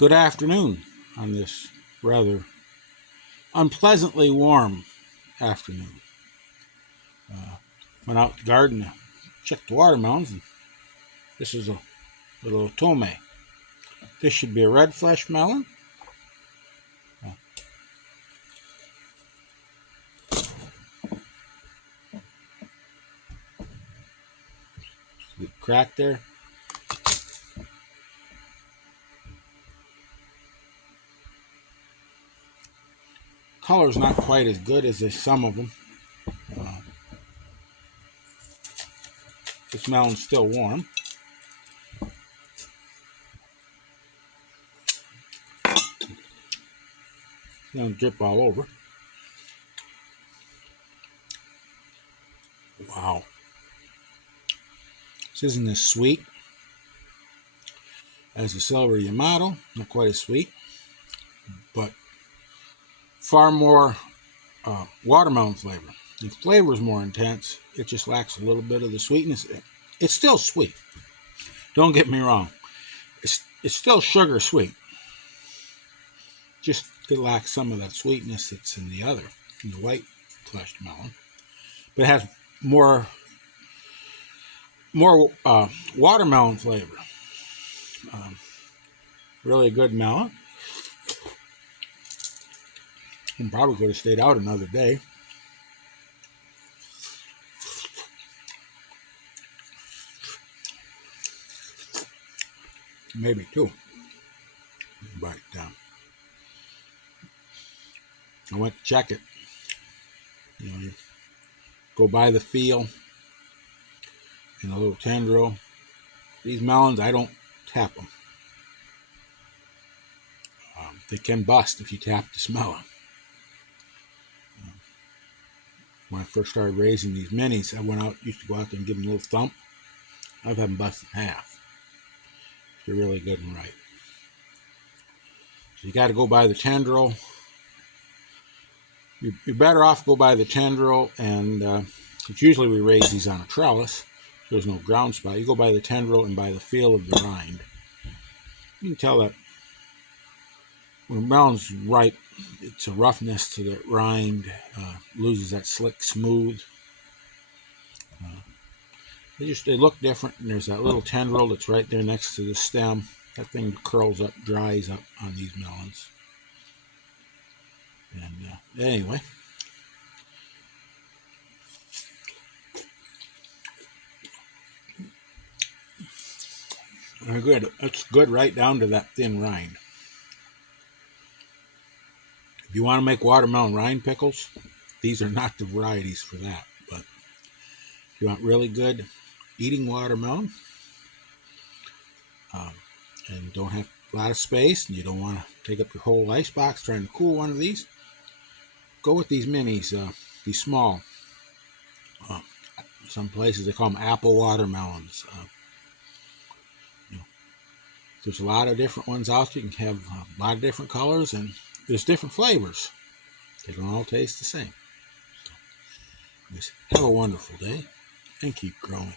Good afternoon on this rather unpleasantly warm afternoon. Went out to the garden to check the watermelons, and this is a little Otome. This should be a red flesh melon. See the crack there? Color's not quite as good as some of them. This melon's still warm. It's gonna drip all over. Wow. This isn't as sweet as the Silver Yamato. Not quite as sweet, but far more watermelon flavor. The flavor is more intense. It just lacks a little bit of the sweetness. It's still sweet. Don't get me wrong. It's still sugar sweet. Just it lacks some of that sweetness that's in the white fleshed melon. But it has more watermelon flavor. Really good melon. And probably could have stayed out another day. Maybe two. But I went to check it. You go by the feel in a little tendril. These melons, I don't tap them. They can bust if you tap this melon. When I first started raising these minis, I used to go out there and give them a little thump. I've had them bust in half. They're really good and ripe. So you got to go by the tendril. You're better off go by the tendril, and because usually we raise these on a trellis, so there's no ground spot. You go by the tendril and by the feel of the rind. You can tell that when the melon's ripe, it's a roughness to the rind, loses that slick smooth. They look different, and there's that little tendril that's right there next to the stem. That thing curls up, dries up on these melons. And anyway, they're good. It's good right down to that thin rind. If you want to make watermelon rind pickles, these are not the varieties for that. But if you want really good eating watermelon, and don't have a lot of space, and you don't want to take up your whole icebox trying to cool one of these, go with these minis, these small. Some places they call them apple watermelons. There's a lot of different ones out there. You can have a lot of different colors, and there's different flavors. They don't all taste the same. So, have a wonderful day, and keep growing.